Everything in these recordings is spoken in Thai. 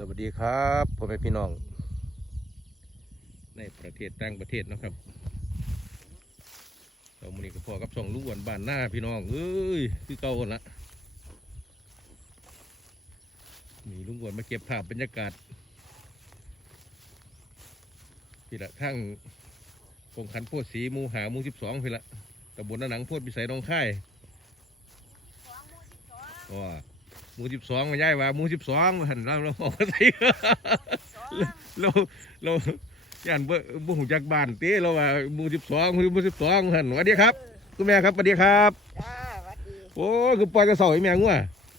สวัสดีครับพ่อแม่พี่น้อง ในประเทศต่างประเทศเนาะครับเรามือนี้ก็พอกับสองลูกวันบ้านหน้าพี่น้องเอ้ยคือเก่าหมดละมีลุงวนมาเก็บภาพบรรยากาศพี่ละทั้งกงขันโพดสีหมูหาหมูสิบสองพี่ละตำบลนาหนังโพดพิสัยหนองค่ายก็ห มูสิบสองมาย้ายว่าหมูสิบสองหันเราเราบอกว่าสิเราเราย่านบ่บ่หูจักบ้านเต้เราว่าหมู่สิบสองหมู่สิบสองหันสวัสดีครับคุณแม่ครับสวัสดีครับจ้าหวัดดีโอ้คือปล่อยกระเสาให้แม่งัว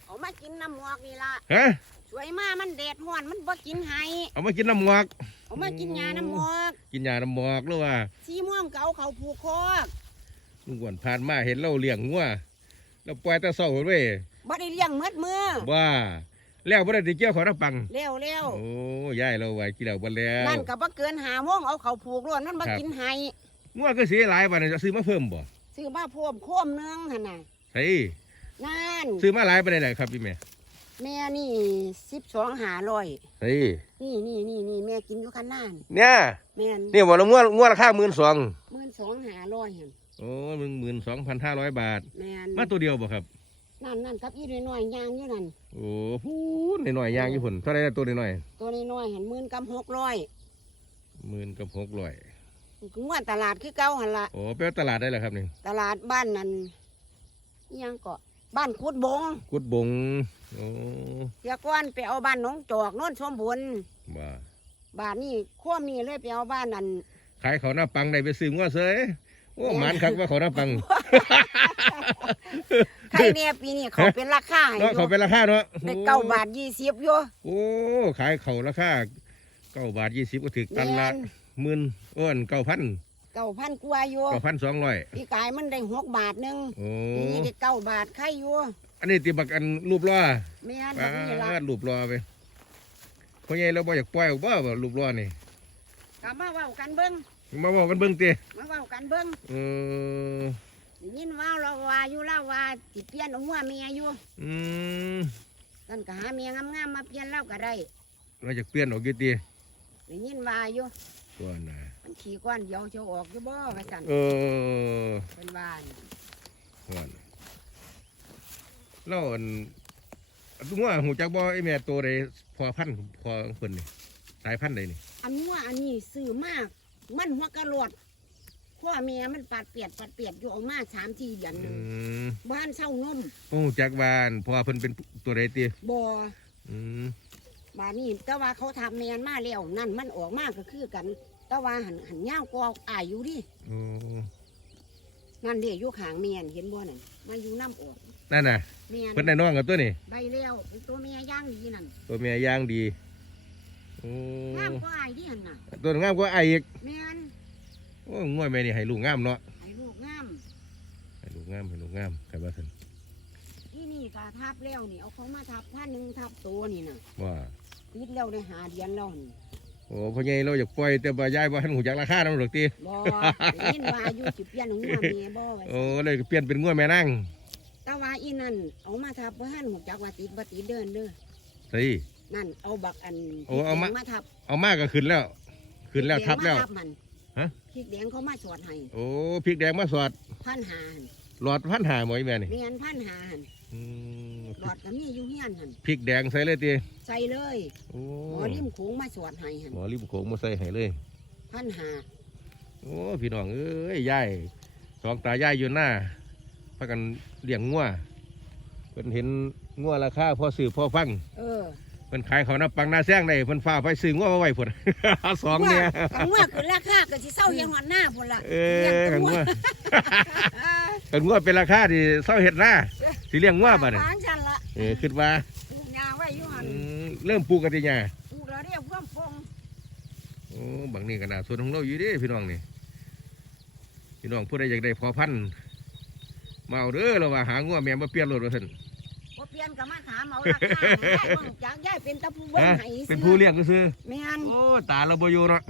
เอามากินน้ำหมวกนี่ล่ะฮะสวยมากมันแดดห้อนมันบ่กินไห้เอามากินน้ำหมอกเอามากินยาน้ำหมวกกินยาน้ำหมอกหรือว่าสีม่วงเก่าเขาผูกคอกลุงอ้วนผ่านมาเห็นเราเลี้ยงงัวเราปล่อยแต่เสาเว้ย บ่ได้เลี้ยงเมืดมือว่าแล้วบ่ได้สิเกี่ยวเขอน้ำปังเร็วเร็วโอ้ยายเราไว้กินแล้วบ่แล้วนั่นก็บ่เกินหาโมงเอาเขาผูกล้วนมันบ่ครับกินไห้งัวก็สิหลายบาดนี้จะซื้อมาเพิ่มบ่ซื้อมาพ่วมโคมหนึงหั่นน่ะเฮ้ยนั่นซื้อมาหลายปานใดล่ะครับพี่แม่แม่นี่12หาร้อยเฮ้ยนี่นี่นี่นี่แม่กินอยู่คันนั่นเนี่ยแม่นนี่บ่ละงัวงัวราคา12,000 12หาร้อยหั่นโอ้มึง12,500บาทแม่นมาตัวเดียวบ่ครับ นั่นนั่นกับอีน้อยๆย่างอยู่นั่นโอ้พูนหน่อยๆย่างอยู่พุ่นเท่าไรละตัวน้อยตัวน้อยๆหั่นหมื่นกับ600ๆหมื่นกับหกร้อยงวดตลาดคือเก่าหั่นล่ะโอ้ไปเอาตลาดได้เหรอครับนี่ตลาดบ้านนั้นอิหยังเกาะบ้านคุดบงกุดบงโอ้เดี๋ยวก่อนไปเอาบ้านหน้องจอกโน่นชมบุญบ่าบ้านนี้ควมนี่เลยไปเอาบ้านนั้นขายเขาวหน้าปังได้ไปซื้องัวเสย โอ้หมานคักว่าเขาวหน้าปังใครเนี่ยปีนี้เขาเป็นราคาให้อเนาะยู่เขาเป็นราคาเนาะได้เก้าบาทยี่สิบอยู่โอ้ขายเขาวราคาเก้าบาทยี่สิบก็ถึกตันละแม่นหมื่นอ้วนเก้าพันเก้าพันกว่าอยู่เก้าพันสองร้อยพี่กายมันได้หกบาทหนึงโอ้ปีนี้ได้เก้าบาทใครอยู่อันนี้ติบักอันรูปล้อแม่นปาแบบนี้ละดรูปล้อไปเพราะไงเราบ่อยากปล่อยออกบ่ว่ารูปล้อนี่กลับมาเว้ากันเบิ้ง มาบอกกันเบิ่งเตะมาเว้ากันเบิ้งเออได้ยินเว่าเราว่าอยู่แล้วว่าสิเปลี่ยนเอาหัวเมียอยู่อืมนั่นก็หาเมียงามๆมาเปลี่ยนเล่าก็ได้เราจะเปลี่ยนออกกี่ตีได้ยินว่าอยู่ตัวน่ะมันขี่ก้อนเดียวจะออกอยู่บ่ว่าซั่นเออเป็นว่านี่ตัวน่ะเราอันตัวว่าหูจักบ่ไอแม่ตัวใดพอพันธุ์พอเพิ่นนี่สายพันธุ์ใดนี่อันว่าอันนี้ซื้อมาก มันหัวกระโหลดพ่อเมียมันปัดเปียดปัดเปียดอยู่เออกมาสามสี่เดือนหอืนึ่งมบ้านเช่านมโอ้จักบ้านพอเพิ่นเป็นตัวใดตีบ่อืมบ้านนี้แต่ว่าเขาทำเมียนมาแล้วนั่นมันออกมากก็คือกัน แต่ว่าหันหันย่าวกออายอยู่ดิโอ้นั่นเดีอยู่ข้างเมียนเห็นบ่นั่นมาอยู่น้ำออกนั่นน่ะเมียนเพิ่นได้น้องกับตัวนี่ใบแล้วเป็นตัวเมียย่างดีนั่นตัวแม่ย่างดีโอ้งามก็อายดิหันน่ะตัวงามกว่าไอ้อีกเมียนโอ้ง่วยแม่นี่ให้ลูกงามเนาะให้ลูกงามให้ลูกงามให้ลูกงามครับว่าซั่นที่นี่ก็ทับแล้วนี่เอาเขามาทับท่านหนึ่งทับตัวนี่น่ะว่าติดแล้วได้หาเดือนแล้วนี่โอ้พ่อใหญ่เราอยากปล่อยแต่บ่ยายบ่ทันหูจักราคานำหรอกติบ่ได้ยินว่าอายุสิเปลี่ยนหัวเมียบ่ว่าโอ้เลยเปลี่ยนเป็นงัวแม่นางแต่ว่าอีนั่นเอามาทับบ่ทันหูจักว่าติดบ่ติดเดินเด้อเฮ้ย นั่นเอาบักอันโอ้เอามาพริกแดงมาทับเอามากก็ขึ้นแล้ว ขึ้นแล้วพริกทับแล้วดงมามันฮะ พริกแดงเขามาสอดให้โอ้พริกแดงมาสอดพันหาหั่นหลอดพันหาหมอยแม่นี่เมียนพันหาหั่นอืมหลอดก็มีอยู่เฮียนหั่นพริกแดงใส่เลยติใส่เลยโอ้หมอริมโขงมาสอดให้หั่นหมอริมโขงมาใส่ให้เลย พันหาโอ้พี่น้องเอ้ยยายสองตายายอยู่หน้าพากันเลี้ยงงัวเพิ่นเห็นงัวราคาพอซื้อพอฟัง เออ เพิ่นขายเขาวหน้าปังหน้าแซงได้เพิ่นฟ้าไปซื้องัวมาไว้พุ่น สองเนี่ย กังว่าคือราคาก็สิเศร้าเฮียงหอนหน้าพุ่นล่ะเอเลี้ยงอแต่กันงัวงัวกันงัวเป็นราคาที่เศร้าเห็ดหน้าสิเลี้ยงงัวบ่เนี่ยฟางฉันละเออคิดว่าปลูกยาไว้อยู่หันอืมเริ่มปลูกกันทีหยาปลูกแล้วเรียกเพื่อมฟงโอ้บางนี่ก็น่าสนของเราอยู่เด้พี่น้องนี่พี่น้องผู้ใดอยากได้พอพันธุ์มาเอาเด้อเราว่าหางัวแม่มาเปลี่ยนรถว่าซั่นพอเป ลี่ยนก็มาถามเอาราคาให้ได้เบิ่งจากยายเป็นตะปูเบิ้งฮะให้เป็นผู้เลี้ยงก็ซื้อแม่นโอ้ตาเราบ่อยู่เนาะ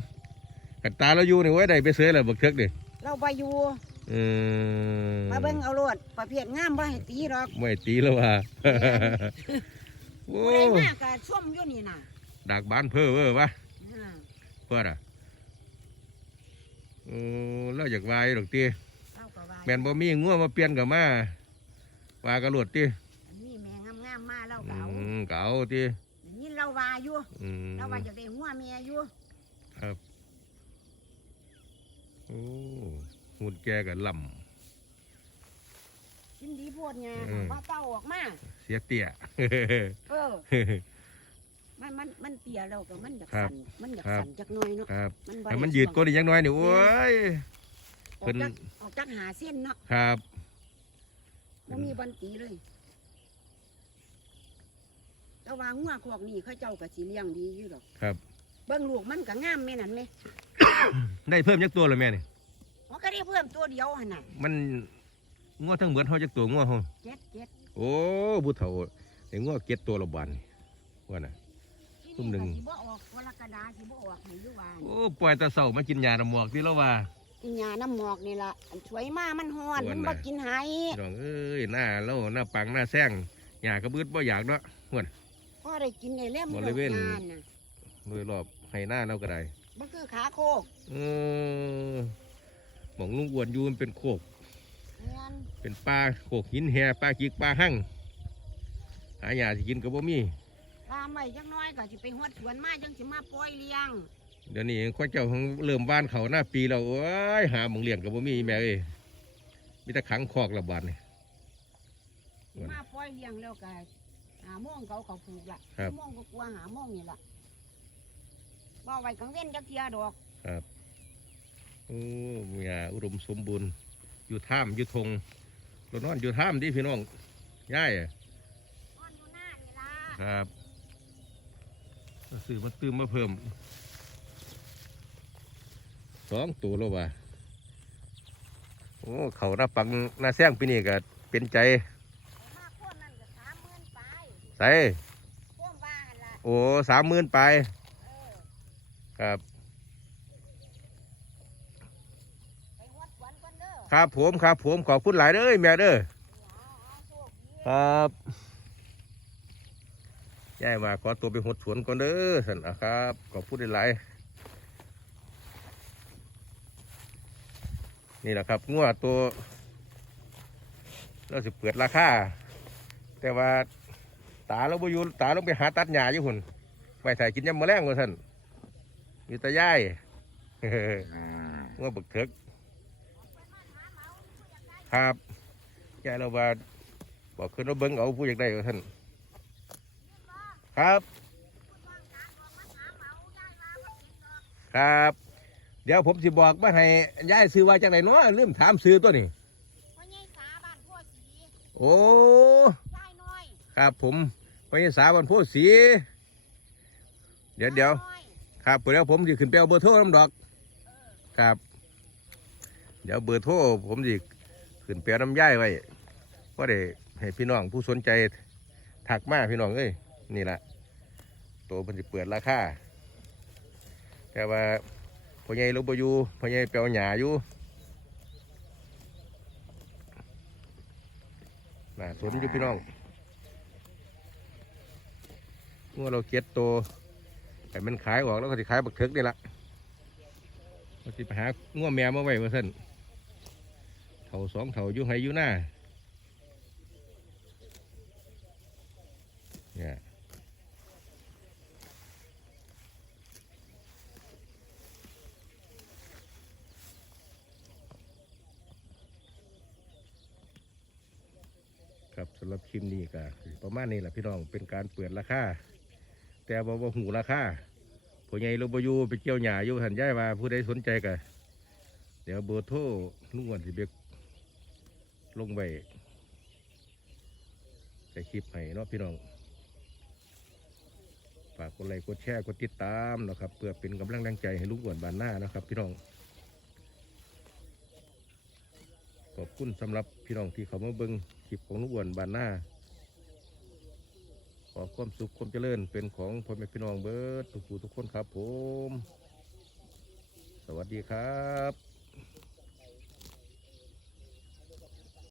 กันตาเราอยู่นี่ไว้ได้ไปซื้อแล้วบักเทือกดิเราไปอยู่เออมาเบิ่งเอาโลดประเภทงามบ่ให้ตีหรอก ไม่ตีแล้วว่าโอ้ผู้ใดมากก็ช่วมอยู่นี่น่ะดากบานเพ้อเว้อวะ อ่าเพื่ออะโอ้เราอยากวายดอกตีเอาก็ว่าแมนบ่มีงัวมาเปลี่ยนกับมาว่ากระโดดตี มเก่าตียินเราว่าอยู่อืมเราว่าอยากได้หัวเมียอยู่ครับ โอ้หุ่นแกกับลกินดีโพดไงอืมว่าเต้าออกมาำเสียเตี้ยเออ มันมันมันเตียแล้วก็มันอยากครับสั่นมันอยากครับสั่นจักหน่อยเนาะครับมันบ่ให้ไมันยืดก็ได้ยังน้อยนี่โอ้ยอเพิ่อกนจากออกจากหาเส้นเนาะครับ บ่มีบันตีเลย แต่ว่างัวคอกนี่เขาเจ้าก็สิเลี้ยงดีอยู่ดอกครับ เบิ่งลูกมันก็งามแม่นั่นแม่ได้เพิ่มยักตัวเลยแม่นี่มันก็ได้เพิ่มตัวเดียวหั่นน่ะมันงัวทั้งเบิดเฮาจักตัวงัวเฮาเจ็ดเจ็ดโอ้ผู้เฒ่าได้งัวเก็ดตัวละบาทนี่ว่าน่ะที่ซุ่มหนึ่งก็สิบ่ออกกรกฎาสิบ่ออกให้อยู่ว่าโอ้ปล่อยแตะเช้ามากินยาน้ำหมอกที่แล้วว่าอีหญ้าน้ำหมอกนี่ล่ะอันสวยมามันฮ้อนอ้วนมันน่ะบ่กินให้น้องเอ้ยหน้าเล่าหน้าปังหน้าแซงหยากระบืดบ่อยากเนาะม่วน พอได้กินได้เล่มบริเวณ งานน่ะโดยรอบให้หน้าเราก็ได้มันคือขาโคกเออหมองลุงอ้วนอยู่มันเป็นโคกงานเป็นปลาโคกหินแห่ปลากิกปลาหั่งหาหยาสิกินก็บ่มีตามไว้จักหน้อยก็สิไปฮอดสวนมาจังสิมาปล่อยเลี้ยงเดี๋ยวนี้ข้าเจ้าของเริ่มบ้านเขาหน้าปีแล้วโอ้ยหาหมองเลี้ยงก็บ่มีแม่เอ้ยมีแต่ขังคอกละบาดนี่ มาปล่อยเลี้ยงแล้วก็หาโมงเขาเขาผูกละครับหาโมงก็กลัวหาโมงนี่ล่ะบ่ไว้กังเว้นจักเทียดอกโอ้มีหญ้าอุดมสมบูรณ์ อยู่ท่ามอยู่ทงเรานอนอยู่ท่ามดิพี่น้องย่ายอะนอนอยู่หน้านี่ล่ะครับซื้อมาตื้มมาเพิ่มสองตัวแล้วว่ะโอ้เขาหน้าปังหน้าแซงปีนี้ก็เป็นใจ มาพวกนั้นก็สามหมื่นไป ใส่วกบ้านละโอ้สามหมื่นไป เออครับ ไปฮอดสวนก่อนเด้อครับผมครับผมขอบคุณหลายเด้อแม่เด้อคดีครับยายมาขอตัวไปหดสวนก่อนเด้อสันนะครับ ขอบคุณหลายๆนี่แหละครับงัวตัว เราสิเปิดราคาแต่ว่า ตาเราบ่อยู่ตาเราไปหาตัดหญ้าอยู่หุ่นไปถ่ายกินยำมะแรงว่าสันอยู่แตายายงัวบักเถิกครับยายเราว่าบอกขึ้นเราเบิ้งเอาผู้อยากได้ว่าท่านครับ ครับ เดี๋ยวผมสิบอกมาให้ยายซื้อว่าจากไหนเนาะลืมถามซื้อตัวนี้พ่อใหญ่สาบ้านพ่อสีโอ้ยายน้อยครับผม ไปสาบันโพธิ์สี เดี๋ยวเดี๋ยวครับเดี๋ยวผมจะขึ้นไปเอาเบอร์โทรน้ำดอก ครับ เดี๋ยวเบอร์โทรผมจะขึ้นไปเอาน้ำย่ายไว้ก็ได้ให้พี่น้องผู้สนใจถักมาพี่น้องเอ้ยนี่แหละตัวมันจะเปิดราคาแต่ว่าพ่อใหญ่ลบอยู่พ่อใหญ่เปียวหยาอยู่น่าสนอยู่พี่น้อง เมื่อเราเก็ตตัวแต่มันขายออกแล้วก็จะขายบักเถิกนี่ละเราจะไปหาง้วแมวมาไว้เมื่อสันเท่าสองเท่าอยู่ไหอยู่หน้าเนี่ยครับสำหรับคลิปนี้ก็ประมาณนี้แหละพี่น้องเป็นการเปิดราคา แต่บ่บ่หูราคาผู้ใหญ่ลบอยู่ไปเกี่ยวหญ้าอยู่หันย้ายมาผู้ใดสนใจก็เดี๋ยวเบอร์โทรลุงอ้วนสิเบกลงไปใส่คลิปให้เนาะพี่น้องฝากกดไลค์กดแชร์กดติดตามนะครับเพื่อเป็นกำลังแรงใจให้ลุงอ้วนบานหน้านะครับ พี่น้องขอบคุณสำหรับพี่น้องที่เขามาเบิ่งคลิปของลุงอ้วนบานหน้า อความสุขความเจริญเป็นของพ่อแม่พี่น้องเบิร์ดทุกผู้ทุกคนครับผม สวัสดีครับ